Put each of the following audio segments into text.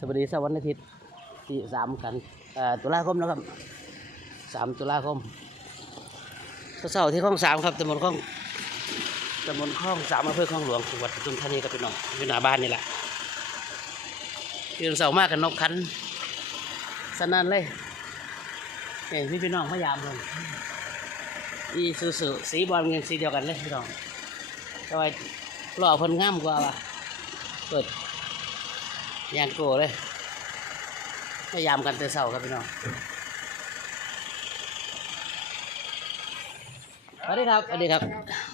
สวัสดีสวันอาทิตย์ที่สามกันตุลาคมนะครับสามตุลาคมเสาร์ที่ข้องสามครับตำบลข้องตำบลข้องสามอำเภอข้องหลวงจังหวัดปทุมธานีครับพี่น้องอยู่หน้าบ้านนี่แหละตื่นเสามากกันนกคันสนั่นเลยเอ้ยพี่พี่น้องพยายามเลยอีสูสูสีบอลเงินสีเดียวกันเลยพี่น้องแต่ว่าหล่อเพิ่นงามกว่าว่ะเปิด ยางโกเลยพยายามกันแต่เสาครับพี่น้องสวัสดีครับสวัสดีครับ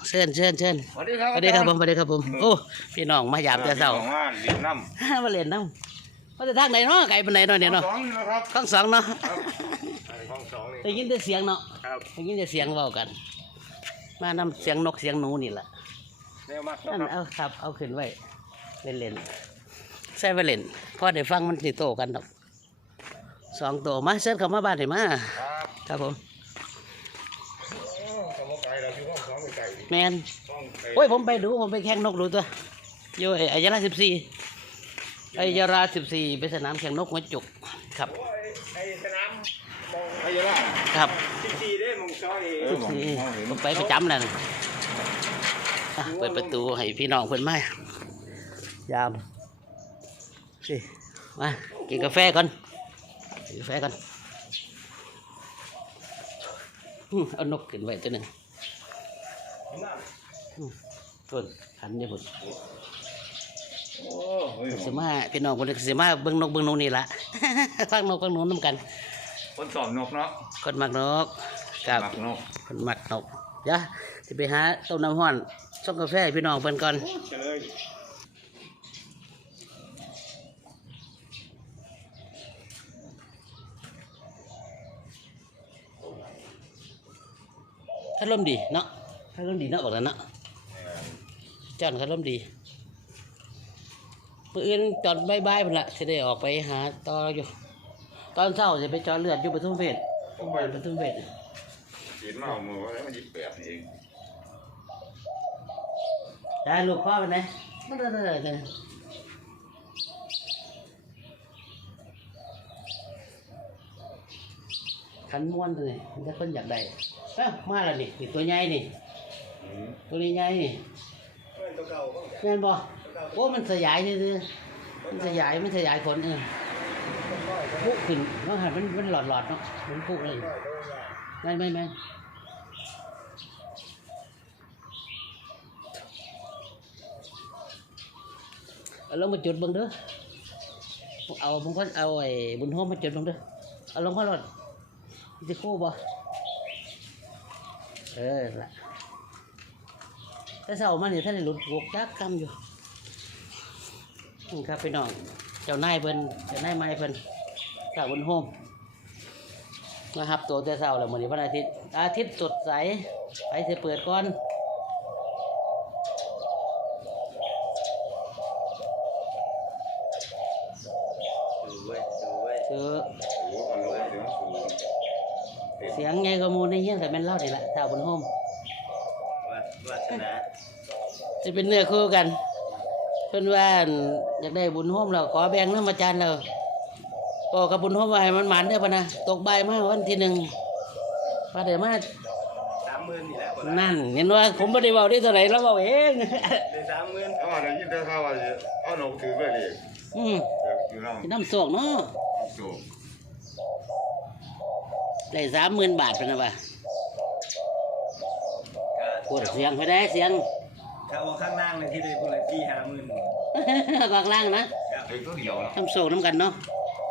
เชิญเชิญเชิญสวัสดีครับสวัสดีครับผมสวัสดีครับผมโอ้พี่น้องมายามแต่เสาของว่านดินน้ำมาเล่นน้ำมาจะทางไหนเนาะไกลปานไหนเนาะเนี่ยเนาะสองนี่นะครับข้องสองเนาะครับอันนี้ของสองนี่ได้ยินแต่เสียงเนาะครับได้ยินแต่เสียงเว้ากัน มานำเสียงนกเสียงหนูนี่แหละเร็วมากนั่นครับเอาครับเอาขึ้นไว้เล่นเล่นๆ ใส่ไว้เล่นพอได้ฟังมันสิโตกันดอกสองตัวมาเชิญเข้ามาบ้านให้มาครับครับผมโอ้สมไก่เราอยู่ห้องสองไก่แมนห้องไก่โอ้ยผมไปดูผมไปแข่งนกดูตัวอยู่ไอ้อายาราสิบสี่อายาราสิบสี่ไปสนามแข่งนกหัวจุกครับโอ้ยไอ้สนามมองไอ้ยังไงครับสิบสี่ได้มองซอยสิบสี่ผมไปประจำนั่นอะเปิดประตูให้พี่น้องเพิ่นมายาม สิมากินกาแฟก่อนกินกาแฟก่อนอืมเอานกขึ้นไว้ตัวหนึ่งอืมต้นหันเนี่ยพุ่นโอ้ยสิมาพี่น้องคนสิมาเบิ่งนกเบิ่งหนูนี่ละฟังนกฟังหนูน้ำกัน คนสอบนกเนาะคนมักนกกับหมักนกคนมักนกเดี๋ยวสิไปหาต้มน้ำห้อนส่งกาแฟให้พี่น้องเพิ่นก่อน เฉลยถ้าลมณ์ดีเนาะถ้าลมณ์ดีเนาะบอกแล้วเนาะจอนเขาลมณ์ดีมื่ออื่นตอนบ่ายๆพุ่นละสิได้ออกไปหาต่ออยู่ ตอนเช้าจะไปจอเลือดอยู่ปทุมเวชผมไปปทุมเวชกินมาเอามือไว้แล้วมันยิบแปดนี่เองได้ลูกพ่อไปไหนมันเด้อเด้อเด้อขันม้วนเลยมันจะคนอยากได้ เอ้ามาแล้วนี่นี่ตัวใหญ่นี่ ตัวนี้ใหญ่นี่เก่าแม่นบ่โอ้มันสยายซื่อๆมันสยายมันสยายขนเออพุขึ้นเนาะหันมันมันหลอดหลอดๆเนาะมันพุเลยไม่ไม่ไม่เอาลงมาจุดบิ่งเด้อเอาบางคนเอาไอ้บุญโฮมมาจุดบิ่งเด้อเอาลงมาหลอดจะคู่บ่ เออละแต่เสามาเนี่ยท่านได้หลุดบวกจักกำอยู่นี่ครับพี่น้อง เจ้านายเพิ่นเจ้านายไม้เพิ่นจาวบนโฮมนะครับตัวแต่เสาแล้วมื้อนี้วันอาทิตย์ อาทิตย์สดใสไปเสเปิดก่อน ดูไว้ดูไว้ คือ โอ้อันลงเสียงสูง เสียงไงก็มูในเฮียงแต่แม่นเล่า นี่แหละเช้าบนโฮมวัดวัฒนะจะเป็นเนื้อคู่กัน เพิ่นว่าอั่นอยากได้บุญโฮมแล้วขอแบ่งน้ำอาจารย์แล้วก็กับบุญโฮมว่าให้มันหมันเด้อพะนะตกใบายมาวันที่หนึ่งพาเดี๋ยวมาสามหมื่นนี่แหละนั่น เห็นว่าผมไม่ได้บอกได้เท่าไหร่แล้วบอกเองได้สามหมื่นอ๋อได้ยินแต่ข่าวว่าสิเอานกถือไปเลยอืมเดี๋ยวอยู่น้องสิน้ำโศกเนาะโจมได้สามหมื่นบาทเป็นไงบ้า ปวดเสียงไปได้เสียง ถ้าเอาข้างล่างเลยที่ได้คนละที่หาหมื่นบางล่างนะเด็กตัวเดียวเนาะน้ำโศกน้ำกันเนาะ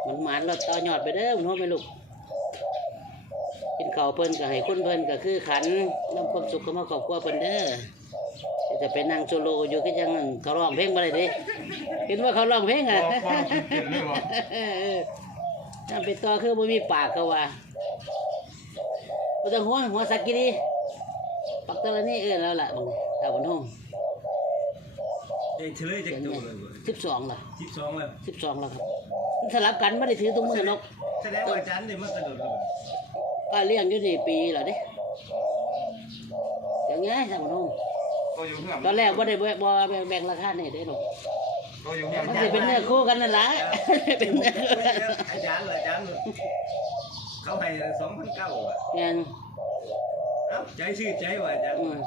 มันหมานเราต่อยอดไปเด้อมันโน้ไปลูกกินข้าวเพิ่นก็ให้คนเพิ่นก็คือขันน้ำความสุขก็มาครอบครัวเพิ่นเด้อจะไปนั่งโซโลอยู่ก็ยังเขาร้องเพลงมาเลยดิเห็นว่าเขาร้องเพลงอะบอกว่าคิดเห็นเลยว่าเออถ้าไปต่อคือบ่มีปากเขาว่าบ่ต้องห่วงหัวสักกี่ดีปัก ตะละนี่เออแล้วล่ะบังถ้าบนห้องเอ้ยเฉลยจากตัวเลย12ล่ะสิบสองเลย12แล้วครับมันสลับกันบ่ได้ถือตุ้มือนกแสดงว่าอาจารย์เนี่ยมันกระโดดเลยก็เลี้ยงอยู่นี่ปีแล้วเด้อย่างเงี้ยถ้าบนห้องก็อยู่เพื่อนตอนแรกบ่ได้บ่บ่แบ่งราคานี่เด้หนกก็อยู่เนี่ยมันสิเป็นเนื้อคู่กันนั่นแหละเป็นเนื้อคู่กันอาจารย์เหรออาจารย์เหรอเขาให้สองพันเก้าอะแม่นเอ้า ใจชื่อใจว่ะอาจารย์อืม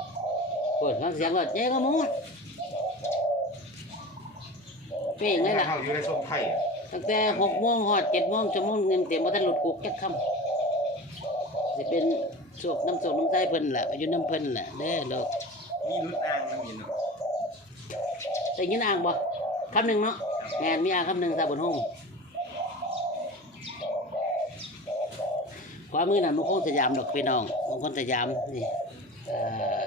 ปวดฟังเสียงว่าเจ๊ก็มูดเป้งเลยล่ะ เข้าอยู่ในทรงไทยตั้งแต่หกโมงหอดเจ็ดโมงชั่วโมงเต็มเต็มว่าท่านหลุดกุกแค่คำจะเป็นโศกน้ำโศกน้ำใจเพิ่นแหละอายุน้ำเพิ่นแหละเด้อลูกมีรุ่นอ่างมันมีเนาะได้ยินอ่างบ่คำหนึ่งเนาะแม่นมีอ่างคำหนึ่งตาบนห้อง วามือน่ะมันคงสยามดอกพี่น้องมันคงสยามนี่เอ่อ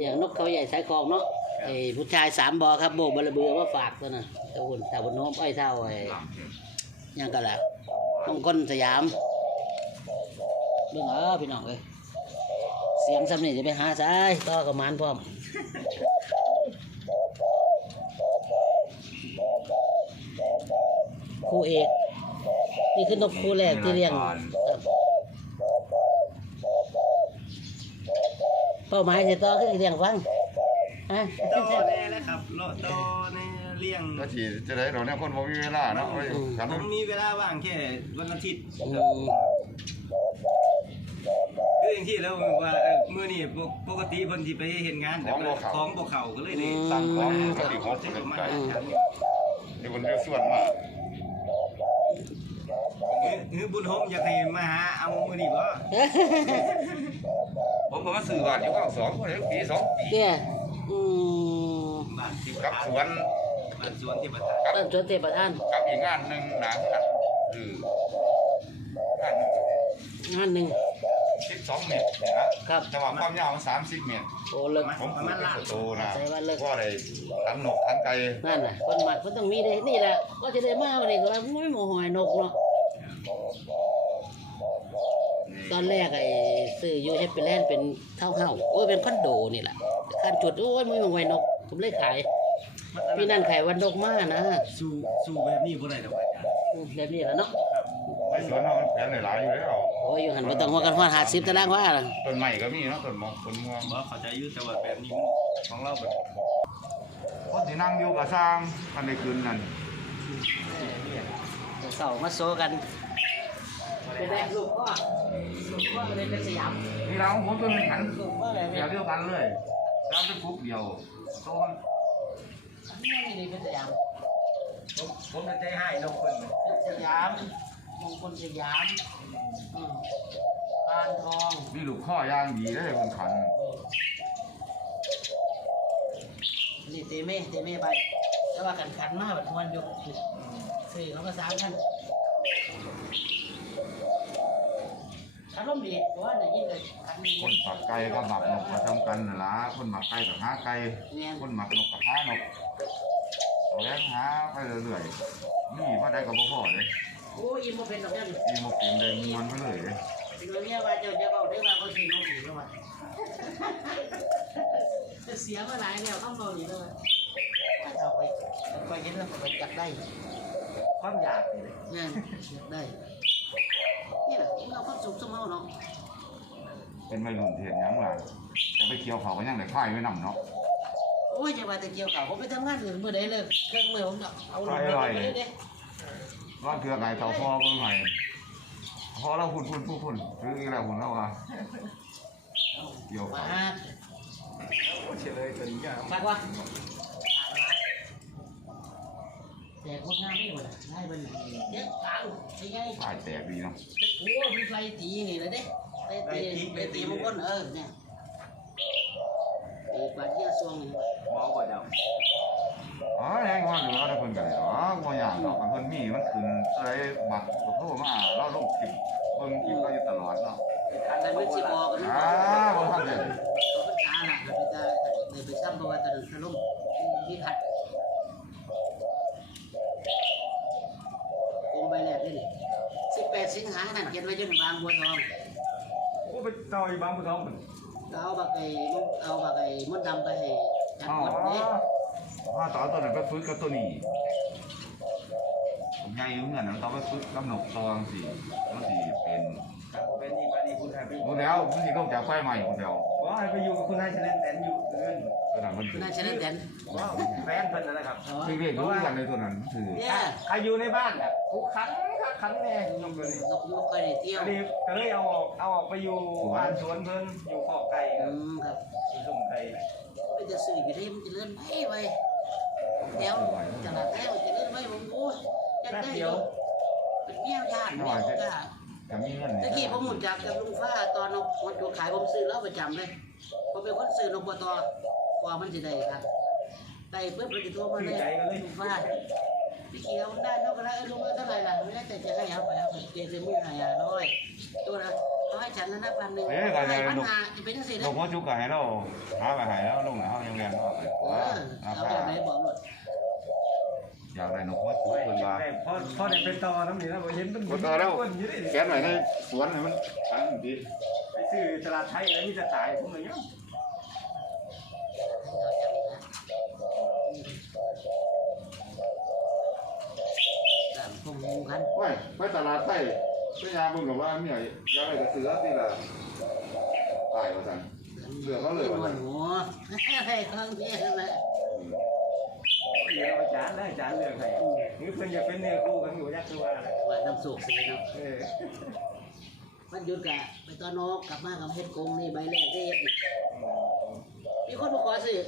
อย่างนกเขาใหญ่สายคลองเนาะไอ้ผู้ชายสามบอครับโบกบลเบือว่าฝากตัวน่ะตะหุ่นตาบนโน้มอ้อยเท่าไอ้ยังก็แล้วมงคลสยามเบิ่งเออพี่น้องเอ้ยเสียงซ้ำนี่จะไปหาซ้ายต่อกับมานพร้อมคู่เอก คือนกคู่แรกที่เลี้ยงครับเป้าหมายจะต่อคือเลี้ยงฟังฮะโตแน่แล้วครับโลโตแน่เลี้ยงก็ทีจะได้เราเนี่ยคนบ่มีเวลาเนาะกันผมมีเวลาว่างแค่วันอาทิตย์อืมคืออย่างที่แล้วว่าเอ่อมื้อนี้ปกปกติเพิ่นสิไปเฮ็ดงานแต่ว่าของบ่เข้าก็เลยได้สั่งของก็ติหกจะเป็นมาไก่อาจารย์ที่คนเรียกส่วนมาก คือบุญโฮมอยากให้มาหาเอามื้อนี้บ่ผมก็มาซื้อบ้านอยู่ข้างสองคนปีสองปีเตี้ยอืมบ้านที่กับสวนบ้านสวนที่ประทานกับต้นสวนเทพประธานกับอีกงานหนึ่งหนังอะคืองานหนึ่งงานหนึ่งสิบสองเมตรนะครับจังหวะความยาวมันสามสิบเมตรโอ้เลิกผมปลูกเป็นโตนะใส่ว่าเลิกว่าได้ทั้งนกทั้งไก่นั่นน่ะคนหมักมันต้องมีได้นี่แหละก็จะได้มาวันนี้ก็ว่าไม่หมหอยนกเนาะ ตอนแรกไอ้ซื้ออยู่ให้เป็นแลนด์เป็นเท่าเฮาโอ้ยเป็นคอนโดนี่แหละการจุดโอ้ยไม่มองไว้นก ผมเลยขาย พี่นั่นขายวันนกมานะสู้สู้แบบนี้บ่ได้ดอกอาจารย์อืมแบบนี้แหละเนาะไอ้สวนเนาะมันแผนหลายๆอยู่แล้วโอ้ยอยู่หันไปต้องว่ากันว่าหาสิบตารางว่าล่ะต้นไม้ก็มีเนาะต้นมองต้นม่วงบ่เข้าใจอยู่แต่ว่าแบบนี้ของเราแบบคนที่นั่งอยู่กับสร้างกันในคืนนั้นเสามาโซกัน เป็นไงลูกพ่อลูกพ่อเลยเป็นสยามนี่เราผมต้นขันลูกพ่อเลยเดีเนี่ยยวเดียวกันเลยสร้างเป็นปุ๊บเดียวต้นนี่นี่เป็นสยามผมผมจะใจให้นกเพิ่นเป็นสยามมงคลสยามอืมปานทองนี่ลูกข้อย่างดีเลยคนขันนี่เตเม่เตเม่ไปแต่ว่ากันขันมากแบบทวนอยู่สี่เขาก็สามพันอารมณ์ดีเพราะว่าเนี่ยยิ่งเลยขันดีคนปักไก่ก็หมักนกมาทำกันน่ะละคนหมักไก่กับหาไก่เนี่ยคนหมักนกกับหานกเอาแล้วหาไปเรื่อยๆนี่พอได้กับพ่อเลยโอ้ยอิ่มบ่เป็นหรอกเนี่ยมีหมกกินเลยมวนไปเลยเป็นเรื่องเนี่ยว่าเจ้าจะเบาได้ว่าเขาสิน้องผีแล้วว่าจะเสียเมื่อไหร่เนี่ยต้องเบาดีเลยว่าเจ้าไปไปเห็นแล้วก็ไปจับได้ความอยากนี่งานจับได้ นี่แหละเราความสุขสมเอาเนาะเป็นวัยรุ่นเทียนยังล่ะจะไปเกี่ยวเขาก็ยังได้ค่ายไว้นำเนาะโอ้ยจะมาแต่เกี่ยวเขาผมไปทำงานอื่นเมื่อใดเลยเครื่องมือผมเนาะเอาลงไปไปเลยเลยเด้รอดเทือไก่เต่าพ่อเบิ่งใหม่พอเราพุ่นพุ่นพุ่นพุ่นซื้ออีกแล้วพุ่นเราอะเกี่ยวมาเขาหาเฉลยตัวนี้อะฝากว่า แต่พวกงานไม่หมดได้มันเยอะตังเป็นไงค่ายแตกดีเนาะโอ้มีไฟตีนี่เลยเด้ไฟตีไฟตีมงคลเออเนี่ยตีปัดเยี่ยซวงนี่หมอบ่เจ้าอ๋อแรงว่าอยู่เราได้เพิ่นกันเลยอ๋อบ่ยากดอกมันเพิ่นมีมันขึ้นอะไรบัตรโทรมาเราลงคลิปเบิ่งคลิปเราอยู่ตลอดเนาะอันนั้นเป็นสิบออกกันอ่าบ่ทันได้ตัวเป็นตาล่ะเป็นตาในไปซ้ำเพราะว่าตอนนั้นถล่มที่ขัดโองใบแรกนี่นี่ สิบแปดสิงหานั่นเขียนไว้จนบางบัวทองโอ้ไปต่อยบางบ่ท้องมันเอาบักไอ้มุกเอาบักไอ้มดดำไปให้จัดอ๋อหมดเนี่ยถ้าต่อตัวนั้นไปฝึกกับตัวนี้ผมใหญ่เหมือนกันนะต้องไปฝึกกับนกตัวจังซี่มันสิเป็นครับผมเป็นนี่ปานนี้คุณให้ไปหมดแล้วมันสิลงจากไฟใหม่หมดแล้วว่าให้ไปอยู่กับคุณนายเฉลิมแตนอยู่เรือนตัวนั้นมันถือน่าจะเล่นแดนว่าแฟนเพิ่นนั่นแหละครับที่เรียกรู้กันในตัวนั้นมันถือเนี่ยใครอยู่ในบ้านอะคุกคัน คักคันแน่ยกเลยนกนกเคยได้เที่ยวอันนี้ก็เลยเอาออกเอาออกไปอยู่บ้านสวนเพิ่นอยู่ขอบไก่คอืรับมครับอยู่สุ่มไก่ไปจะสื่อไปได้มันจะเลื่อนไปไปเดี๋ยวจะหลับแล้วจะเลื่อนไปผมโอ้ยอยากได้อยู่เป็นแก้วยากแก้วยากจะมีเงินตะกี้ผมหมุนจากกับลุงฟ้าตอนนกมันตัวขายผมซื้อแล้วประจำเลยผมเป็นคนซื้อนกปตกว่ามันจะได้ครับได้เพิ่มไปจะตัวมาเลยลุงฟ้า พี่เขียวได้นกก็ได้ลุงเท่าไหร่ล่ะไม่ได้แต่จะให้เอาไปเอาเดี๋ยวจะมีอะไรอะร้อยตัวนะเขาให้ฉันนะพันหนึ่งให้พันห้าจะเป็นยังไงลนะงหัวจุกก็ให้เราหาไปให้แล้วลงหนาเขายังแรงเขาไปเอว่าอราเอาคาแบบไหนบอกหมดอยากได้นกหัวจุกเพิ่นว่าได้พอพอได้เป็นตอน้ำนี่แล้วบ่เห็นมันกดต่อแล้วคนอยู่ดิแกนไว้ในสวนให้มันตั้งดีไปซื้อตลาดไทยแล้วมีจะตายผมเลยเนาะตามพงงูกันไว้ไปตลาดไทยไปยามเบิ่งกับว่ามีอะไรอยากได้กระเสือที่ละตายว่าซั่นเหลือเขาเลยหัวะวหัวอะไรข้างนี้แหละเดี๋ยวอาจารย์ได้อาจารย์เลือกให้นี่เพิ่นอยากเป็นเนื้อคู่กันอยู่ยักษ์คือว่าอะไรว่าน้ำสุกสิเนาะเออมันหยุดกะไปตอนนกกลับมากับเฮ็ดกงนี่ใบแรกที่เฮ็ดนี่มีคนมาขอซื้อ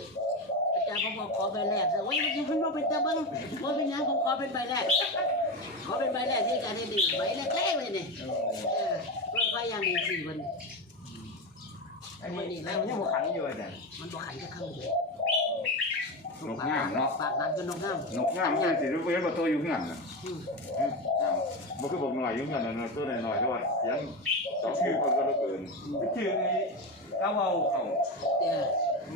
อาจารย์ผมบอกขอใบแรกแต่ว่ามันยังเพิ่งมาเป็นตะเบิ้งว่าเป็นหยังผมขอเป็นใบแรก ขอเป็นใบแรกที่การเฮ็ดดีใบแรกแรกเลยนี่เออรถไฟยางดีสี่มัน อันนี้แล้วยังบ่ขังอยู่อาจารย์มันบ่ขันจะเข้าเลยนกงามเนาะปากนัดก็นกงามนกงามงามสิรู้เห็นว่าตัวอยู่ข้างหลังน่ะอืมมันคือบอกหน่อยยุ่งกันนะตัวหน่อยๆด้วยยังสองคือคนก็เหลือเกินไปชื่อไอ้กะเว้าเขาเออ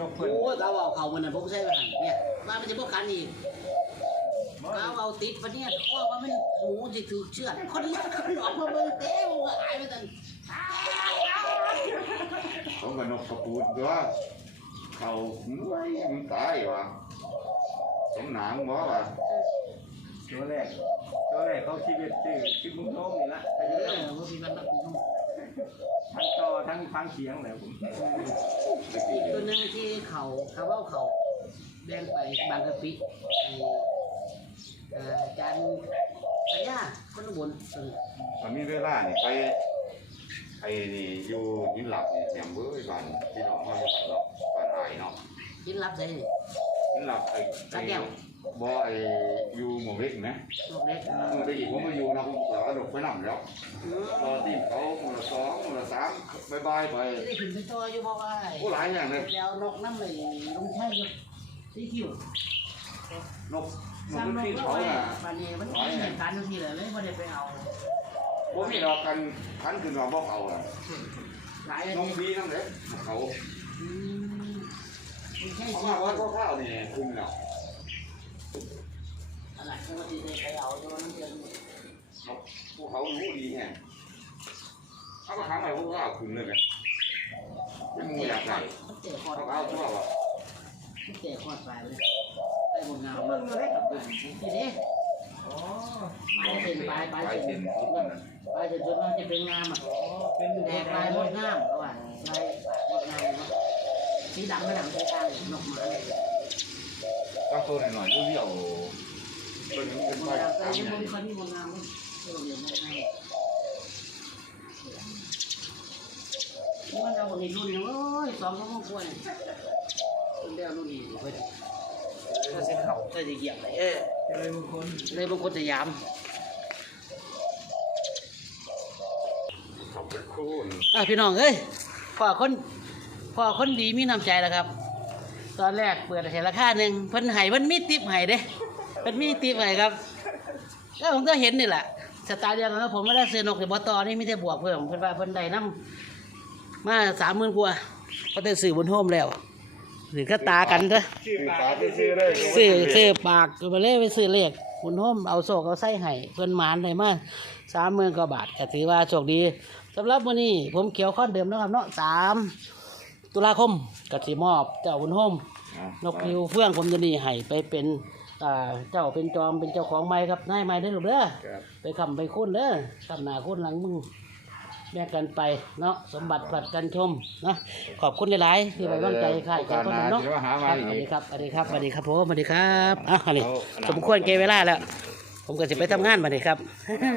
นกเพิ่นโอ้ยเขาเอาเขามันน่ะผมใช้ไปหันเนี่ยว่ามันจะบ่ขันอีก เขาเอาติดปะเนี่ยเพราะว่ามันหมูจะถูกเชือดคนนี้คนออกมาเบิ่งเต้ผมก็อายไปตันเขาก็นกกระปูดด้วยเขาเฮ้ยมันตายว่ะสมหนางบ่ว่ะตัวแรกตัวแรกเขาชีวิตชื่อชื่อมุ้งท้องนี่ละเออว่ามีมันรักมีนุ่มทั้งต่อทั้งฟังเสียงเลยผมอีกตัวหนึงที่เขาเขาเอาเขาแบ่งไปบางกะปิไอ้ เอ่ออาจารย์ปัญญาคนอุบลเออมันมีเวลานี่ไปไอ้นี่อยู่ยินหลับนี่เสียงเบ้ยบ้านพี่น้องเขาอยู่บ้านเนาะบ้านอายเนาะกินรับใส่นี่ยินหลับไอ้ตาแก้วบ่ไอ้อยู่หมู่เล็กนะลูกเล็กเมื่อกี้ผมมาอยู่นะผมก็ดกไปนำแล้วอืมรอตีเขาหมู่ละสองหมู่ละสามบายบายไปได้ขึ้นไปตัวอยู่เพราะว่าโอ้หลายอย่างเลยเดี๋ยวนกน้ำเลยลุงชัยอยู่ที่คิวนกน สร้างกนกที่แล้วเขาไว้น่ะวันนี้มันมีเหตุการณ์ทุกทีเลยเลยไม่ได้ไปเอาผมมีดอกกันคันขึ้นมาบอกเอาอะหลายนอันกนี้บีนั่นเลยเขาอืมไม่ใช่เขาสิมาว่าข้าวนี่ขึ้นแล้วอะไรที่ว่าที่ได้ไปเอาตัวนั้นเองนกพวกเขารู้ดีแฮะเขาก็ทำอะไรพวกเขาขึ้นเลยไงเป็นมูอยากได้มันเตะคอเขาดก็เอาทั่วว่ะมันเตะคอดไปเลย ไปบนเงามาทีนี้อ๋อปลายเส้นปลายปลายไปเส้นเห็นทุกคนน่ะปลายเส้นจนมันจะเป็นงามอะแดกปลายมดงามเขาว่างปลายมดงามเนาะสีดำไม่ดำใช้ได้นกหมาเลยก็ตัวหน่อยๆเรี่ยวเป็นเป็นมไปดงามแต่ตามยังใหญ่บนคนนี้มดงามเลยที่เราเรียนได้มันเอาบางทีรุ่นโอ้ยสองก็ต้องควรเดียวรุ่นนี้เพื่อน ก็เส้นเขาก็จะเหยียบเลยเออเลยบางคนเลยบางคนจะยามขาเป็นคู่อะพี่น้องเอ้ยพ่อคนพ่อคนดีมีน้ำใจแล้วครับ ตอนแรกเปิดให้ราคาหนึ่งเพิ่นให้เพิ่นมีติปให้เด้เพิ่นมีติปให้ครับแล้วผมก็เห็นนี่แหละสไตล์เดียวกันกับผมไม่ได้ซื้อนกแต่บอตอนี่ไม่ได้บวกเพิ่มเพิ่นว่าเพิ่นได้น้ำมาสามหมื่นกว่าเขาได้ซื้อบนโฮมแล้ว หรือก็ตากันเด้อชื่อปลาที่ชื่อเลยซื้อซื้อปากไปเลยไปซื้อเลขบนโฮมเอาโศกเอาไส้ให้เพิ่นหมานได้มาสามหมื่นกว่าบาทก็ถือว่าโชคดีสำหรับวันนี้ผมเขียวข้อนเดิมนะครับเนาะสามตุลาคมกับสีมอบเจ้าบนโฮมนกพิวเฟื่องผมจะนี่ให้ไปเป็นอ่าเจ้าเป็นจอมเป็นเจ้าของไม้ครับนายไม้ได้อลูกเด้อครับไปคำไปคุ้นเด้อคำหน้าคุ้นหลังมึง แบ่งกันไปเนาะสมบัติผัดกันชมเนาะขอบคุณหลายๆที่ไว้วางใจค่ะแขกคนนั้นเนาะโอกาสหน้าครับสิสว่าวัสหามาอีกดีครับสวัสดีครับสวัสดีครับผมสวัสดีครับอะอันนี้เอาสมควรเกเวลาแล้วผมก็จะไปทำงานมาเลยครับ